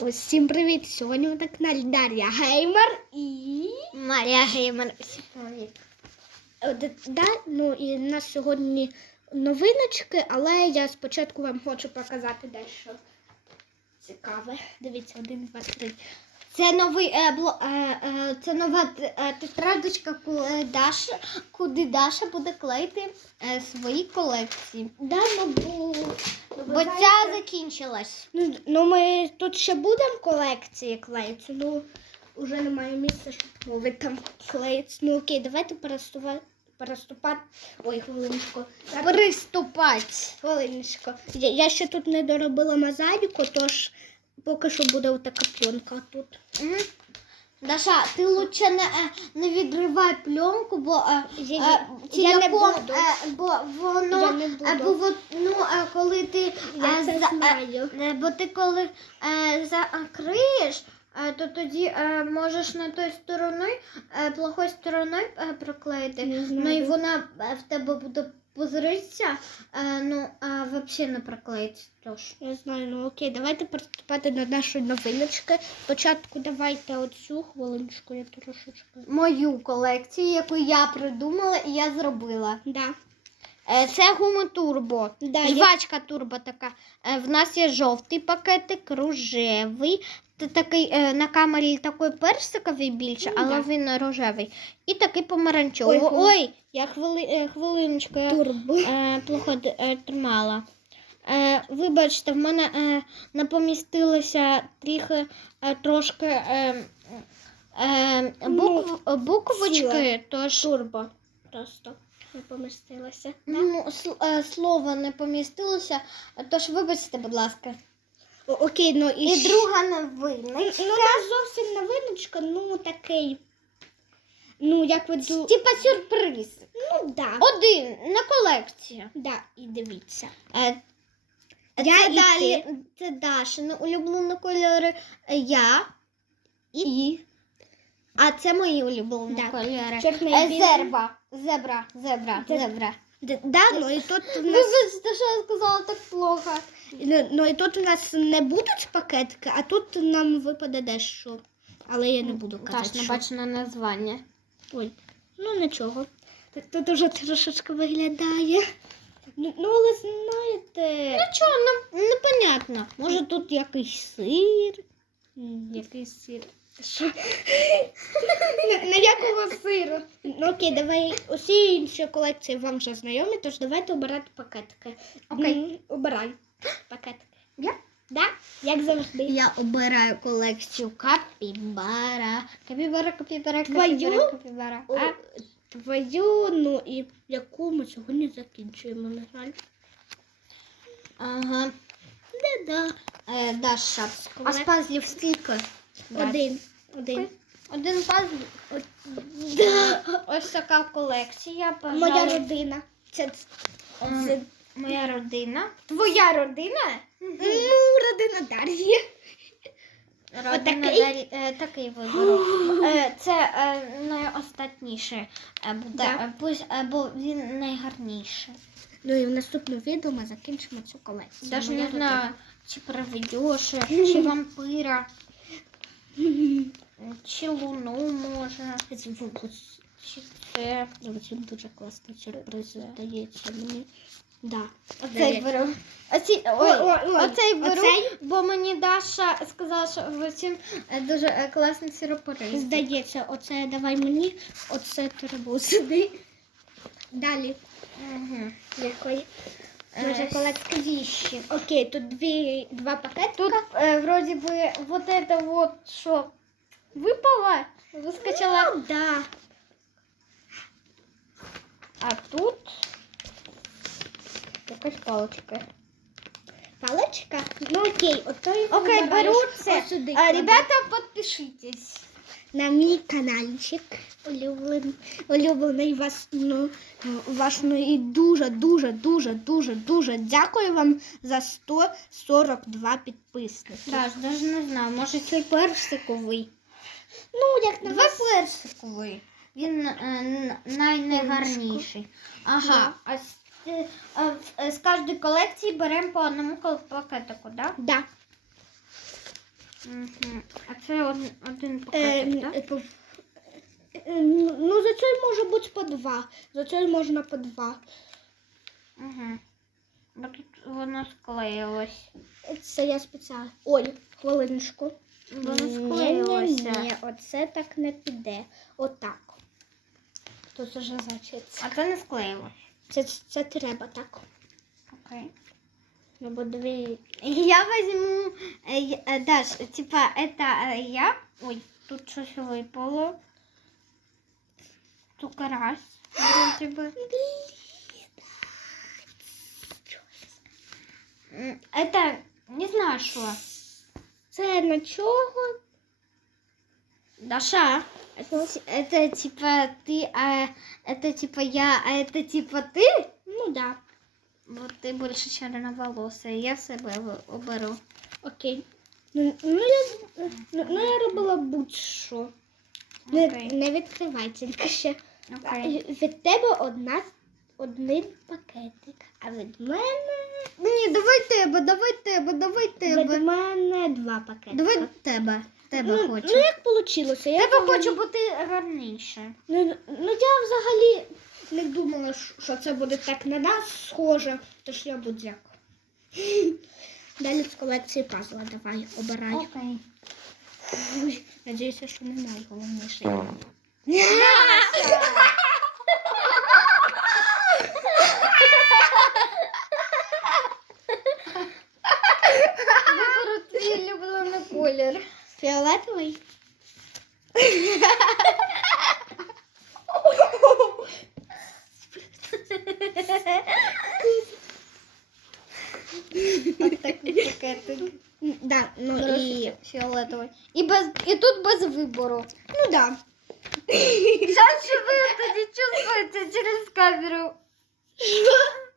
Усім привіт! Сьогодні ми на каналі Дар'я Геймер і. Марія Геймер. Всім Да, ну і в нас сьогодні новиночки, але я спочатку вам хочу показати дещо цікаве. Дивіться, один, два, три. Це новий е, бло, е, е, це нова е, тетрадочка, коли Даша, куди Даша буде клеїти е, свої колекції. Да, ну, бо, ну, Бо ця закінчилась. ну, ну ми тут ще будемо колекції клеїти, ну вже немає місця, щоб новий там клеїти. Ну окей, давайте переступати. Переступати. Ой, хвилиночку. Так, Приступати. Хвилиночку. Я, я ще тут не доробила мозаїку, тож поки що буде така пленка тут. Даша, ти лучше не, е, не відривай пленку, бо е, Я- е, я не телефон, буду. е, бо воно, Я не е, бо во- ну, е, коли ти Я е, це за- е, знаю. Е, Бо ти коли е, закриєш, е, то тоді е, можеш на той стороною, е, плохою стороною е, проклеїти. Не знаю. Ну і вона е, в тебе буде позритися, е, ну а взагалі не проклеїться. Тож. Я знаю, ну окей, давайте приступати до нашої новиночки. Спочатку давайте оцю хвилиночку, я трошечки. Мою колекцію, яку я придумала і я зробила. Да. Е, Це гума турбо. Да, я- Жвачка турбо така. Е, В нас є жовтий пакетик, рожевий. Це такий е, на камері такий персиковий більше, Ну, але да. він рожевий. І такий помаранчевий. Ой, Ой, я хвили, хвилиночку я Турбо. е, плохо тримала. Е, вибачте, в мене е, не помістилося трохи, е, трошки е, е, букв, буквочки, тож Турбо. Просто не помістилося. Ну, сл- е, слово не помістилося, тож вибачте, будь ласка. О, окей, ну і, І друга новина. ну, не зовсім новиночка, ну такий. Ну, як ви ду... Типа сюрприз. Ну, да. Один на колекцію. Да, і дивіться. Е, Я це і далі це Дашини улюблені кольори. е, Я. І А це мої улюблені Так. кольори. Чорний Е, білий. Зерба. Зебра. Зебра. Це- Зебра. Д- Да, ну і тут у нас Вибачте, що я сказала так плохо. ну, ну і тут у нас не будуть пакетики, а тут нам випаде дещо. Але я не буду казати. Даш, не що. бачу на названня. Ой, ну нічого. Так тут уже трошечки виглядає. Ну, ну але знаєте. Нічого, не, непонятно. Може тут якийсь сир? М, Який сир. На- На якого сиру? Ну окей, давай усі інші колекції вам вже знайомі, тож давайте обирати пакетики. Окей. Обирай пакетики. Я? Да? Як завжди. Я обираю колекцію капібара. Капібара, капібара, капібара, капібара. А? Твою, ну і яку ми сьогодні закінчуємо, на жаль. Ага. Да-да. Е, Даш шапку. А з пазлів скільки? Один. Один. Один пазл. Ось така колекція. Моя родина. Це, це Моя родина. Твоя родина? ну, родина Дар'ї. Родина? Е, такий вибору. Е, Це е, найостатніше буде, бо він найгарніший. Ну і в наступному відео ми закінчимо цю колекцію. Даже не знаю, чи приведеш, чи вампира, чи луну може, чи це. Він дуже класний сюрприз, здається мені. Да. Оцей беру. Оці, ой, Ой, ой, ой. Оцей беру, Оцей? бо мені Даша сказала, що в цім е, дуже е, класний сюрприз. Здається, оце давай мені, оце треба сюди. Далі. Угу. Якої? Е, Може, колекція віщі. Окей, тут дві, два пакетика. Тут е, вроді би вот это вот що випало, вискочила. Ну, да. А тут якась паличка. Паличка? Ну окей, ото і Окей, вибираєш. беру це. Ось сюди А, кладу. ребята, підпишитесь. на мій каналчик улюблений, улюблений вас, ну, ваш, ну і дуже, дуже, дуже, дуже, дуже дякую вам за 142 підписники. Даш, даже не знаю, може цей персиковий. Ну, як на вас. персиковий. Він е, н- най найгарніший. Ага, а з, е, е, з кожної колекції беремо по одному пакетику, да? Да. Мгм. А це один, один Е, пакетик, так? е, по- е, Ну, за цей може бути по два. За цей можна по два. Угу. Бо тут воно склеїлось. Це я спеціально. Ой, хвилиночку. Воно Ні, склеїлося. ні, оце так не піде. Отак. Тут вже значить. А це не склеїлось. Це, це треба так. Окей. Ну, бо дві. Я возьму, э, я- э, Даш, типа, это э, я. Ой, тут щось випало. Тут карась, вроде бы. М, Это, не знаю, що. Це на чого? Даша, это, это типа ты, а это типа я, а это типа ты? Ну да. Вот ты больше черноволосая, я себе в- оберу. Окей. Ну, ну, я, ну, ну, я робила будь-що. Не, Окей. не відкривай тільки ще. Окей. Від тебе одна, один пакетик, а від мене. Ні, давай тебе, давай тебе, давай Від мене два пакетики. Давай тебе. Тебе ну, хочу. ну як вийшло? Я тебе взагалі- хочу, бо ти гарніше. Ну, ну я взагалі не думала, що- це буде так на нас схоже, тож я будь-як. Далі з колекції пазла давай, обирай. Окей. Надіюся, що не найголовніше. колір. Фіолетовий? Ось такий пакетик. М, Да, ну і... І фіолетовий. І, без, і тут без вибору. Ну да. Жаль, що ви це не чувствуєте через камеру. Жаль, що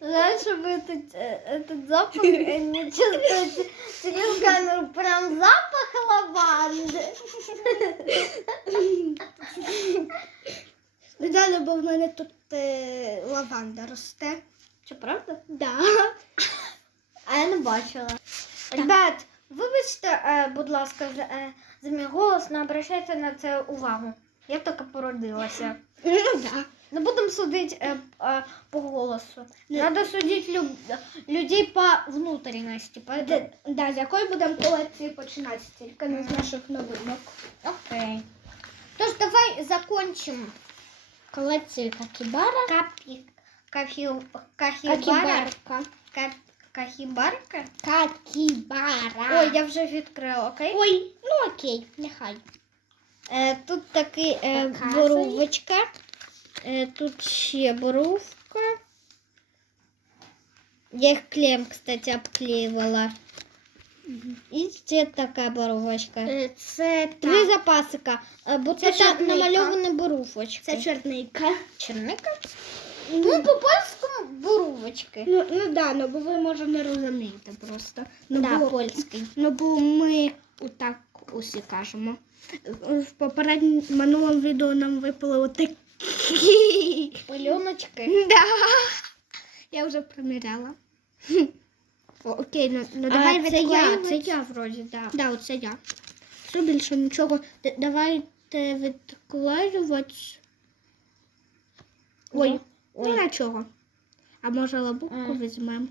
ви тут, е, этот запах е, не чувствуєте через камеру. Прям запах лаванди. Да, ну, бо в мене тут е, лаванда росте. Чи правда? Да. А я не бачила. Ребят, вибачте, е, будь ласка, за, е, за мій голос, не обращайте на це увагу. Я тільки породилася. Ну да. Не будемо судити е, е, по голосу. Ні. Надо судити люб... людей по внутрішності. По... Де- Да, з якої будемо колекції починати, тільки не з наших новинок. Окей. Тож давай закончимо. Колекцію Какібара. Капі... Кахі... Кахібара. Какібарка. Ка... Кахібарка? Какібара. Ой, я вже відкрила, окей? Ой, ну окей, нехай. Е, тут такий е, боровочка. Е, тут ще боровка. Я їх клеем, кстати, обклеивала. І ще така боровочка. Е, Це Три запасика. Е, Бо Це це черника. намальовані боровочки. це чорника. черника? Ну, по-польському боровочки. Ну, ну да, ну бо ви може не розумієте просто. Ну, да, бо, польський. ну бо ми отак усі кажемо. В попередньому минулому відео нам випали отакі. Пильоночки. Да. Я вже приміряла. Окей, ну, ну давай а, це я, це я вроді, да. Да, оце я. Все більше нічого. Д- Давайте відклеювати. Ой, Ну, ну ой. нічого. А може лабубку А. візьмемо?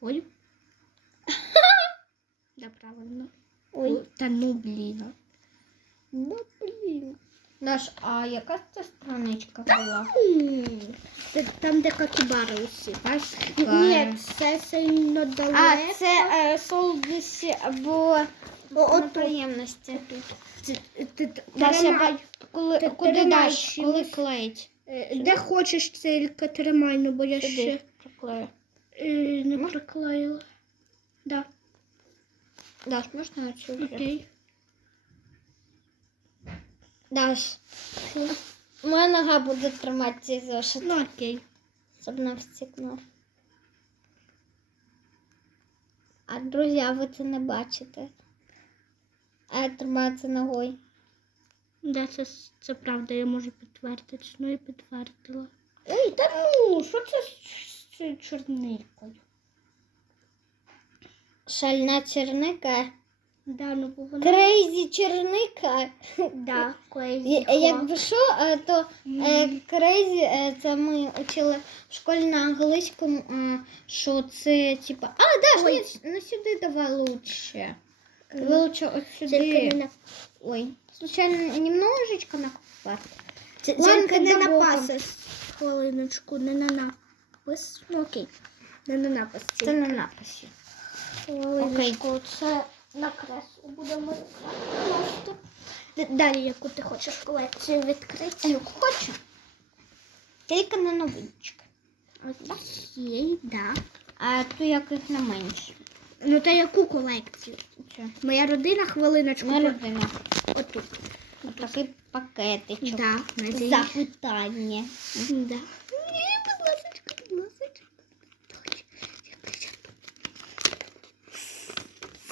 Ой. Да, правильно. Ой. Та ну блін. Ну, блін. Наш, а яка це страничка була? Це там, де какібари усі? Ні, це сильно далеко. А, це е, солодощі або О, отут. приємності. Даша, коли, куди даш, коли клеїть? Е, Де хочеш тільки тримай, ну бо я ще приклею. е, не приклеїла. Да, Даш, можна оцю? окей. Даш. Моя нога буде тримати цей зошит, Ну окей. щоб не встікнув. А друзі, ви це не бачите. А я тримаю це ногою. Да, це, це правда, я можу підтвердити. Ну і підтвердила. Ой, Та ну, що це з цією чорникою? шальна черника. Да, ну бо вона... Крейзі черника. Да, Я- Якби що, е, то е, крейзі е, це ми вчили в школі на англійському, е, що це типа. А, да, Ой. ні, не сюди давай лучше. Давай лучше от Тільки сюди. не на... Ой, случайно немножечко накопати. Ці- Ладно, Тільки не на боком. Хвилиночку, не на напис. Ну окей. Не на напис. Це на написі. Хвилиночку, це на кресу будемо просто. Далі, яку ти хочеш колекцію відкрити? Яку хочу. Тільки на новиночки. Окей, да. А то яких не менше. Ну та яку колекцію? Це Моя родина хвилиночку. Моя родина. Отут. Такий пакетичок. Да. Запитання. Да. Ні, будь ласка, будь ласка.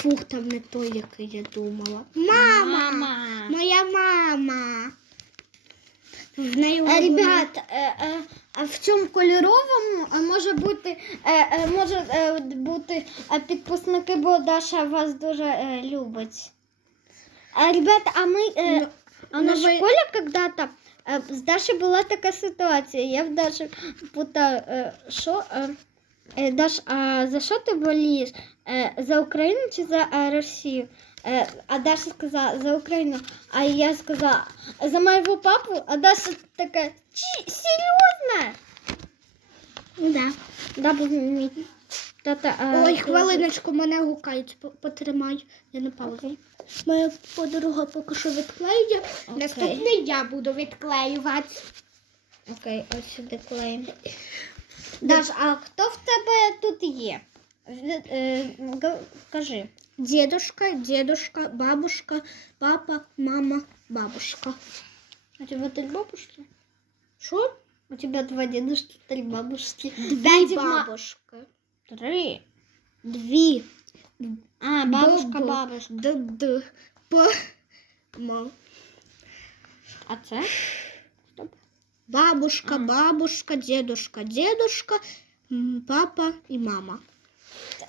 Фух, там не той, який я думала. Мама! Мама. Моя мама. В неї А, улюблена- ребят, е, е, а в цьому кольоровому е, може бути, е, е, може е, бути е, підписники, бо Даша вас дуже е, любить. А, ребят, а ми е, Ну, а на ну, ви- школі когда-то е, з Дашей була така ситуація. Я в Даші питаю, е, що е, е, Даш, а за що ти болієш? Е, за Україну чи за е, Росію? Е, а Даша сказала за Україну, а я сказала за моего папу, а Даша така, чи серйозно? Ну, да. Да, тата. е, Ой, хвилиночку, мене гукають. По- Потримай. Я на паузу. Моя подруга поки що відклеює. Окей. Наступний я буду відклеювати. Окей, ось сюди клеїмо. Даш, а хто в тебе тут є? Е, е, га- Кажи. Дедушка, дедушка, бабушка, папа, мама, бабушка. У тебе три бабушки? Що? У тебя два дедушки, три бабушки. Дві ма- бабушки. Три. Дві. А, бабушка, Бабу. бабушка. Д, д, п, м. А це? Бабушка, А. бабушка, дедушка, дедушка, м, папа и мама.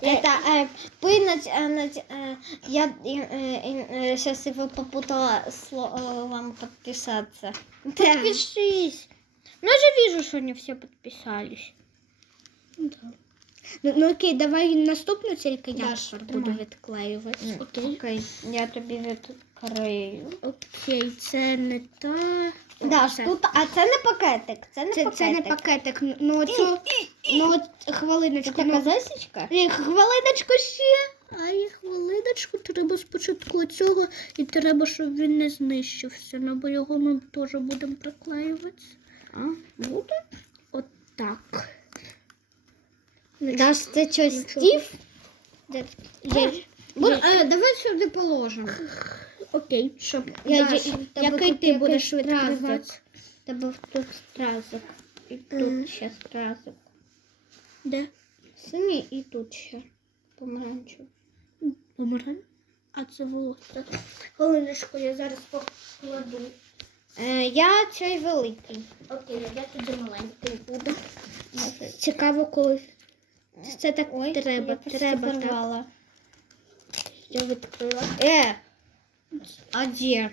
Это э, пынуть, э, нать- э, я сейчас его попутала словом подписаться. Ну, Да. Подпишись. Ну, я же вижу, что не все подписались. Ну, ну окей, давай наступну тільки я Даша, тепер буду тримай. відклеювати. М, Окей. Окей, я тобі відкрию. Окей, це не та. Да, тут, а це не пакетик, це не Це, пакетик. це не пакетик. Ну, оцю, ну от Це така Ну, засічка? Ні, хвилиночку ще. Ай, хвилиночку, треба спочатку цього і треба, щоб він не знищився. Ну, бо його ми теж будемо приклеювати. А, буде? От так. Даш, це що, Нічого. Стів? Є- Бу- є. е, давай сюди положимо. Окей, щоб Я- тебе який ти будеш відкривати? Тебе тут стразок. І тут ще стразок. Де? Синій і тут ще помаранчевий. Помирай. А це волосся. Хвилиночку, я зараз покладу. Е, я цей великий. Окей, я тоді маленький буду. Цікаво, коли. Це так Ой, треба, я треба так. Я відкрила. Е, а де?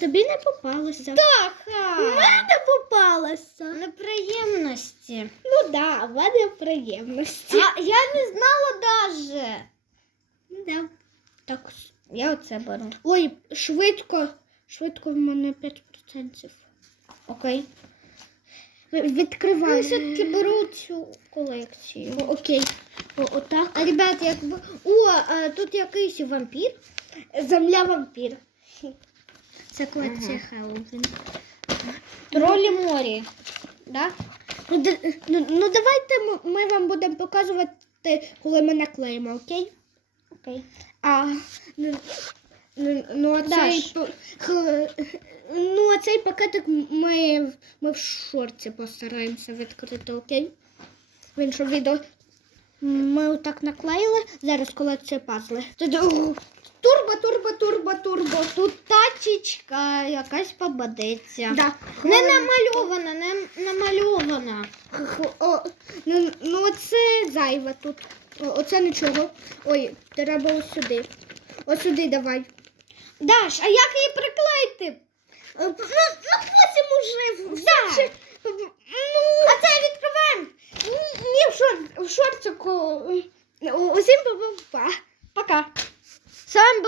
Тобі не попалося. Ага. мене попалося. Неприємності. Ну да, в мене приємності. А я не знала даже. Да. Так. Я оце беру. Ой, швидко. Швидко в мене 5%. Окей. Ви- Я все-таки беру цю колекцію. О, окей. О, отак. А, ребят, якби. О, а, тут якийсь вампір. Земля вампір. Це колекція Хеллоуін. Тролі морі. Да? Ну, д- ну, ну давайте ми, ми вам будемо показувати, коли ми наклеїмо, окей? Окей. А, ну, ну, ну, а Даш. цей, х- ну, а цей пакетик ми, в- ми в шорті постараємося відкрити, окей? В іншому відео. Ми отак наклеїли. Зараз колекція пазли. Тоді, ух, Турбо, турбо, турбо, турбо. Тут тачечка якась попадеться. Да. Не намальована, не намальована. О, ну, ну оце зайве тут. О, Оце нічого. Ой, треба ось сюди. Ось сюди давай. Даш, а як її приклеїти? Е, Ну, ну потім уже. Да. Вже, Ну, а це відкриваємо. Ні, в, шор, в шортику. Усім па-па-па. Пока. Some bu